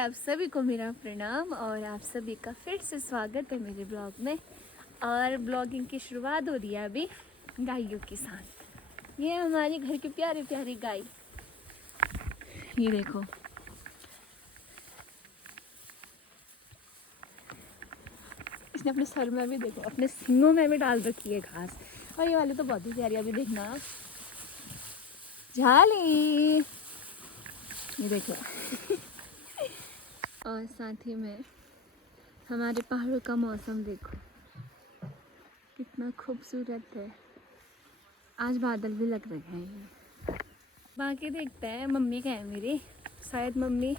आप सभी को मेरा प्रणाम और आप सभी का फिर से स्वागत है मेरे ब्लॉग में। और ब्लॉगिंग की शुरुआत हो रही है अभी गायों के साथ। ये हमारी घर की प्यारी प्यारी गाय, ये देखो। इसने अपने सर में भी देखो, अपने सींगों में भी डाल रखी है घास। और ये वाली तो बहुत ही प्यारी, अभी देखना झाली, ये देखो। और साथ ही में हमारे पहाड़ों का मौसम देखो कितना खूबसूरत है। आज बादल भी लग रहे हैं। बाकी देखते हैं मम्मी क्या है मेरी, शायद मम्मी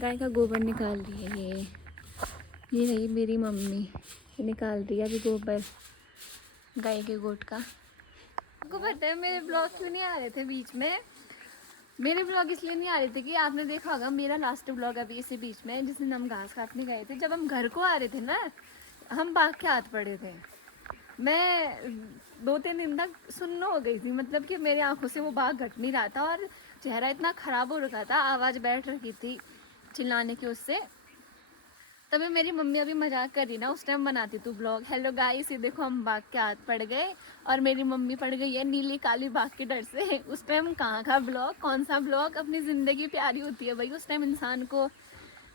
गाय का गोबर निकाल रही है। ये रही मेरी मम्मी, ये निकाल रही है अभी गोबर गाय के गोट का। आपको पता है मेरे ब्लॉग क्यों नहीं आ रहे थे बीच में? मेरे ब्लॉग इसलिए नहीं आ रहे थे कि आपने देखा होगा मेरा लास्ट ब्लॉग अभी इसी बीच में, जिस दिन हम घास काटने गए थे, जब हम घर को आ रहे थे ना, हम बाघ के हाथ पड़े थे। मैं 2-3 दिन तक सुन्न हो गई थी, मतलब कि मेरी आंखों से वो बाघ घट नहीं रहा था और चेहरा इतना ख़राब हो रखा था, आवाज़ बैठ रखी थी चिल्लाने की उससे। तभी मेरी मम्मी अभी मजाक कर रही ना, उस टाइम बनाती तू ब्लॉग, हेलो गाइस ये देखो हम बाघ के हाथ पड़ गए और मेरी मम्मी पड़ गई है नीली काली बाघ के डर से। उस टाइम कहाँ का ब्लॉग, कौन सा ब्लॉग? अपनी ज़िंदगी प्यारी होती है भाई उस टाइम इंसान को।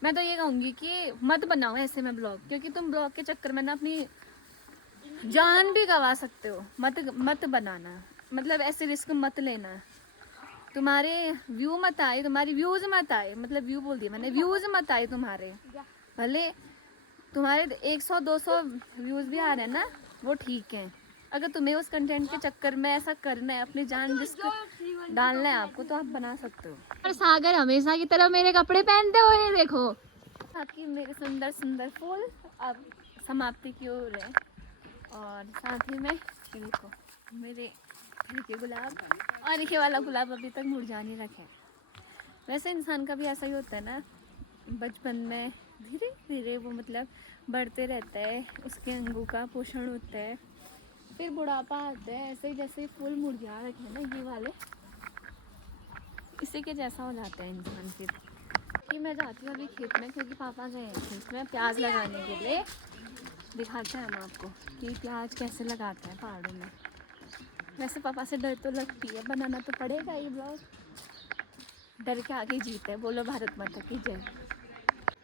मैं तो ये कहूँगी कि मत बनाओ ऐसे में ब्लॉग, क्योंकि तुम ब्लॉग के चक्कर में ना अपनी जान भी गवा सकते हो। मत बनाना, मतलब ऐसे रिस्क मत लेना। तुम्हारे व्यू मत आए, तुम्हारी व्यूज़ मत आए, मतलब व्यू बोल दिया मैंने, व्यूज़ मत आए तुम्हारे, भले तुम्हारे 100-200 व्यूज़ भी आ रहे हैं ना, वो ठीक है। अगर तुम्हें उस कंटेंट के चक्कर में ऐसा करना है, अपनी जान रिस्क डालना है आपको, तो आप बना सकते हो। और सागर हमेशा की तरह मेरे कपड़े पहनते हो, ये देखो आपकी मेरे सुंदर सुंदर फूल अब समाप्ति की ओर है। और साथ ही में ये देखो मेरे घर के गुलाब, और ये वाला गुलाब अभी तक मुरझा नहीं रखे। वैसे इंसान का भी ऐसा ही होता है ना, बचपन में धीरे धीरे वो मतलब बढ़ते रहता है, उसके अंगों का पोषण होता है, फिर बुढ़ापा आता है। ऐसे ही जैसे फूल मुरझा रखे हैं ना ये वाले, इसी के जैसा हो जाता है इंसान। फिर कि मैं जाती हूँ अभी खेत में, क्योंकि पापा गए हैं खेत में प्याज लगाने के लिए। दिखाते हैं हम आपको कि प्याज कैसे लगाते हैं पहाड़ों में। वैसे पापा से डर तो लगती है, बनाना तो पड़ेगा ये ब्लॉग। डर के आगे जीत है, बोलो भारत माता की जय।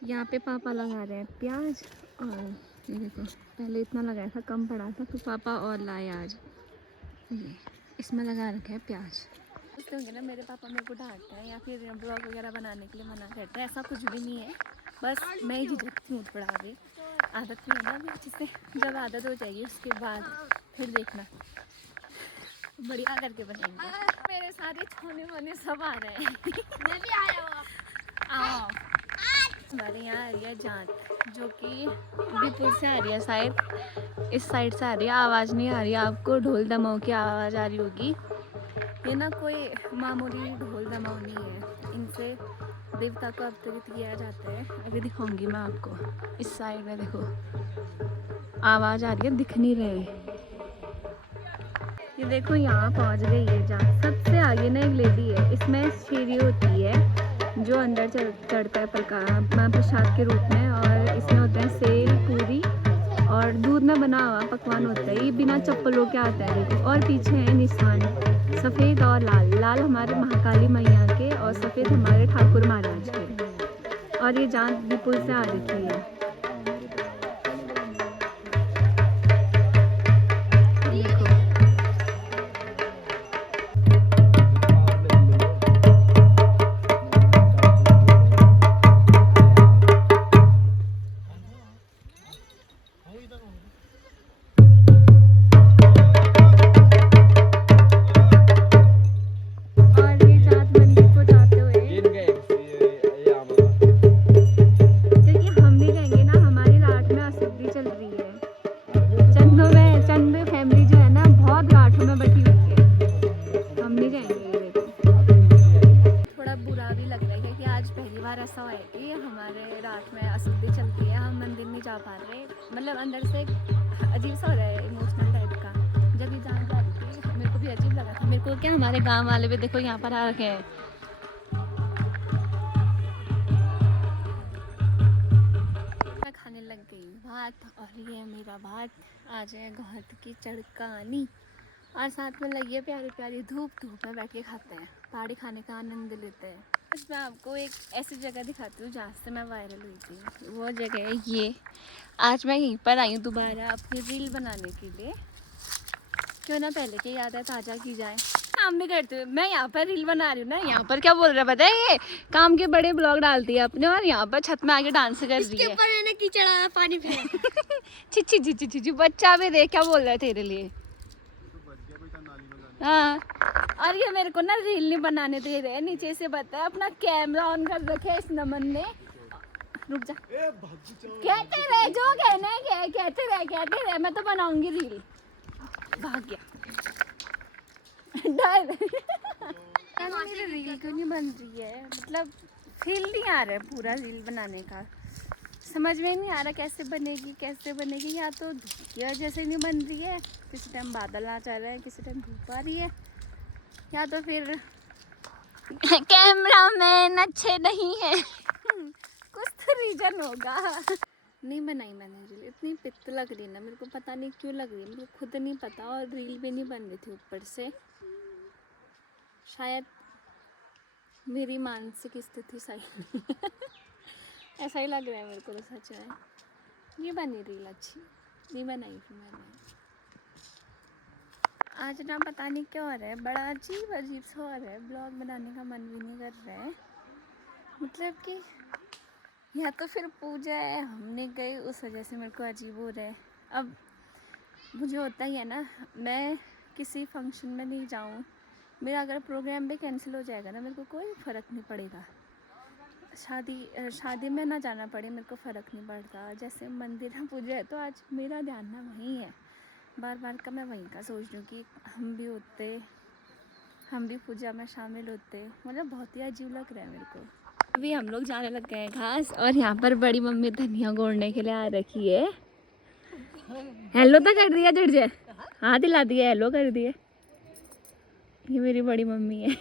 यहाँ पे पापा लगा रहे हैं प्याज, और ये देखो पहले इतना लगाया था, कम पड़ा था, तो पापा और लाए आज। ये इसमें लगा रखे हैं प्याज। सोचते होंगे ना मेरे पापा मेरे को डांटते हैं या फिर ब्लॉग वगैरह बनाने के लिए मना करते हैं, ऐसा कुछ भी नहीं है। बस मैं ही झिझकती हूँ थोड़ा, अभी आदत नहीं है ना अभी, जिससे जब आदत हो जाएगी उसके बाद फिर देखना बढ़िया करके बनाएंगे। मेरे सारे छोने मोने सब आ रहे हैं। मैं भी आया हुआ। आओ, हमारे यहाँ आ रही है जांत, जो कि बीपुर से आ रही है, शायद इस साइड से आ रही है। आवाज़ नहीं आ रही है आपको, ढोल दमाऊ की आवाज़ आ रही होगी। ये ना कोई मामूली ढोल दमाऊ नहीं है, इनसे देवता को अवतरित किया जाता है। अभी दिखाऊंगी मैं आपको, इस साइड में देखो आवाज़ आ रही है, दिख नहीं रहे। ये देखो यहाँ पहुँच गई है जहाँ सबसे आगे ना एक लेडी है, इसमें सीढ़ी होती है जो अंदर चढ़ता है प्रसाद के रूप में, और इसमें होते हैं सेल पूरी और दूध में बना हुआ पकवान होता है। ये बिना चप्पलों के आता है देखो। और पीछे है निशान सफ़ेद और लाल, लाल हमारे महाकाली मैया के और सफ़ेद हमारे ठाकुर महाराज के। और ये जांत विपुल से आ रही है। ऐसा है कि हमारे रात में अशुद्धि चलती है, हम मंदिर नहीं जा पा रहे, मतलब अंदर से अजीब सा हो रहा है, इमोशनल टाइप का। जब ये जान जा रही थी मेरे को भी अजीब लगा था। मेरे को क्या, हमारे गांव वाले भी देखो यहाँ पर आ रखे हैं। भात और ये मेरा भात। आज है घाट की चड़कानी और साथ में लगी है प्यारी प्यारी धूप। धूप में बैठ के खाते हैं, पहाड़ी खाने का आनंद लेते हैं। बस मैं आपको एक ऐसी जगह दिखाती हूँ जहाँ से मैं वायरल हुई थी। वो जगह है ये। आज मैं यहीं पर आई हूँ दोबारा अपनी रील बनाने के लिए। क्यों ना पहले की याद है ताज़ा की जाए। काम भी करते हुए मैं यहाँ पर रील बना रही हूँ ना। यहाँ पर क्या बोल रहा है पता है, ये काम के बड़े ब्लॉग डालती है अपने और यहाँ पर छत में आके डांस कर रही है। इसके कीचड़ आया पानी फेंक। छिची छिची छिची बच्चा भी देख क्या बोल रहा है तेरे लिए। हाँ, और ये मेरे को ना रील नहीं बनाने दे रहे, नीचे से बता अपना कैमरा ऑन कर रखे इस नमन ने। रुक जा, कहते रहे जो कहना है कहते रहे, मैं तो बनाऊंगी रील। भाग गया। मेरी रील क्यों नहीं बन रही है, मतलब फील नहीं आ रहा है पूरा रील बनाने का। समझ में नहीं आ रहा कैसे बनेगी। या तो धूप जैसे नहीं बन रही है, किसी टाइम बादल आ जा रहा है, किसी टाइम धूप आ रही है, या तो फिर कैमरा मैन अच्छे नहीं है। कुछ तो रीजन होगा। नहीं बनाई मैंने रील, इतनी पित्त लग रही ना मेरे को, पता नहीं क्यों लग रही है, मेरे को खुद नहीं पता। और रील भी नहीं बन रही थी ऊपर से, शायद मेरी मानसिक स्थिति सही नहीं है। ऐसा ही लग रहा है मेरे को तो सच में। नहीं बनी रील अच्छी, नहीं बनाई फिर मैंने। आज ना पता नहीं क्या हो रहा है, बड़ा अजीब सा हो रहा है, ब्लॉग बनाने का मन भी नहीं कर रहा है। मतलब कि या तो फिर पूजा है, हमने गए उस वजह से मेरे को अजीब हो रहा है। अब मुझे होता ही है ना, मैं किसी फंक्शन में नहीं जाऊँ, मेरा अगर प्रोग्राम भी कैंसिल हो जाएगा ना, मेरे को कोई फ़र्क नहीं पड़ेगा। शादी में ना जाना पड़े, मेरे को फ़र्क नहीं पड़ता। जैसे मंदिर में पूजा है तो आज मेरा ध्यान ना वहीं है, बार बार का मैं वहीं का सोच रही हूँ कि हम भी पूजा में शामिल होते। मतलब बहुत ही अजीब लग रहा है मेरे को। अभी हम लोग जाने लग गए हैं घास, और यहाँ पर बड़ी मम्मी धनिया गोड़ने के लिए आ रखी है। हेलो तो कर दिया जड़ जाए, हाँ दिला दिया, हेलो कर दिए। ये मेरी बड़ी मम्मी है।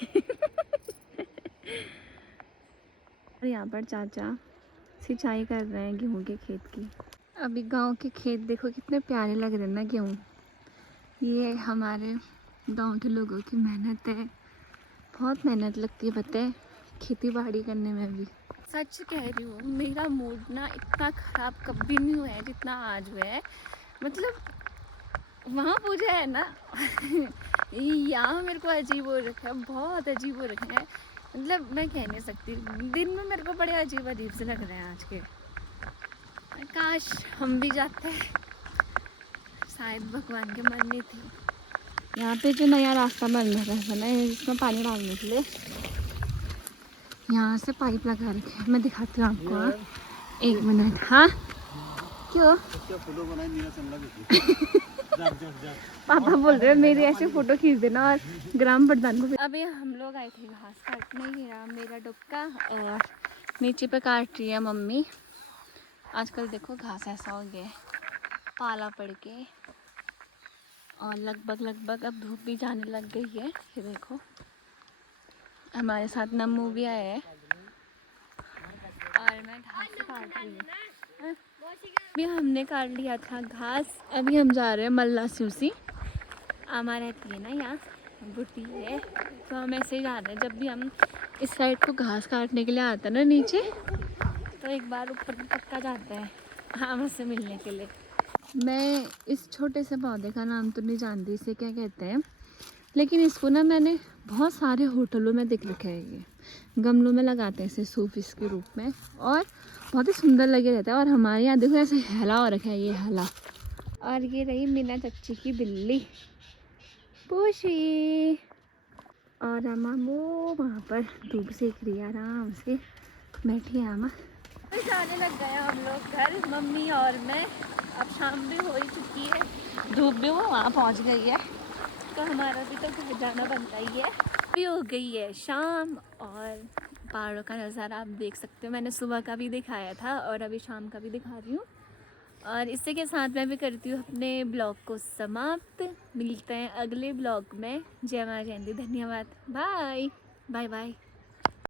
और यहाँ पर चाचा सिंचाई कर रहे हैं गेहूँ के खेत की। अभी गांव के खेत देखो कितने प्यारे लग रहे हैं ना गेहूँ। ये हमारे गांव के लोगों की मेहनत है, बहुत मेहनत लगती है पता है खेती बाड़ी करने में भी। सच कह रही हूँ, मेरा मूड ना इतना ख़राब कभी नहीं हुआ है जितना आज हुआ है। मतलब वहाँ पूजा है ना, यहाँ मेरे को अजीब हो रखा है, बहुत अजीब हो रखा है। मतलब मैं कह नहीं सकती, दिन में मेरे को बड़े अजीब से लग रहे हैं आज के। काश हम भी जाते हैं, शायद भगवान के मन नहीं थी। यहाँ पे जो नया रास्ता बन रहा है ना, इसमें पानी डालने के लिए यहाँ से पाइप लगा रखे हैं। मैं दिखाती हूँ आपको। हाँ 1 मिनट। हाँ क्यों? पापा बोल रहे हैं मेरी ऐसे फोटो खींच देना और ग्राम प्रधान को। अभी हम लोग आए थे घास काटने, ये रहा मेरा डुबका और नीचे पे काट रही है मम्मी। आजकल देखो घास ऐसा हो गया है, पाला पड़ के, और लगभग अब धूप भी जाने लग गई है। ये देखो हमारे साथ नम्मू भी आया है और मैं घास काट रही हूँ। अभी हमने काट लिया था घास, अभी हम जा रहे हैं मल्ला सूसी। आमा रहती है ना यहाँ, बुढ़ी है, तो हम ऐसे ही जा रहे हैं। जब भी हम इस साइड को घास काटने के लिए आते हैं ना नीचे, तो एक बार ऊपर भी पक्का जाते हैं आमा से मिलने के लिए। मैं इस छोटे से पौधे का नाम तो नहीं जानती इसे क्या कहते हैं, लेकिन इसको ना मैंने बहुत सारे होटलों में देख रखा है। ये गमलों में लगाते हैं इसे सूफिस के रूप में, और बहुत ही सुंदर लगे रहता है। और हमारे यहाँ देखो ऐसे हला हो रखा है, ये हला। और ये रही मीना चच्ची की बिल्ली पूशी, और मामू वहाँ पर धूप सेक रही है, आराम से बैठी है आमा। जाने लग गए हम लोग घर, मम्मी और मैं। अब शाम भी हो ही चुकी है, धूप भी वो वहाँ पहुँच गई है, तो हमारा भी तो घर जाना बनता ही है। भी हो गई है शाम और पहाड़ों का नज़ारा आप देख सकते हो। मैंने सुबह का भी दिखाया था और अभी शाम का भी दिखा रही हूँ। और इसी के साथ मैं भी करती हूँ अपने ब्लॉग को समाप्त। मिलते हैं अगले ब्लॉग में। जय मां जयंती, धन्यवाद, बाय बाय बाय।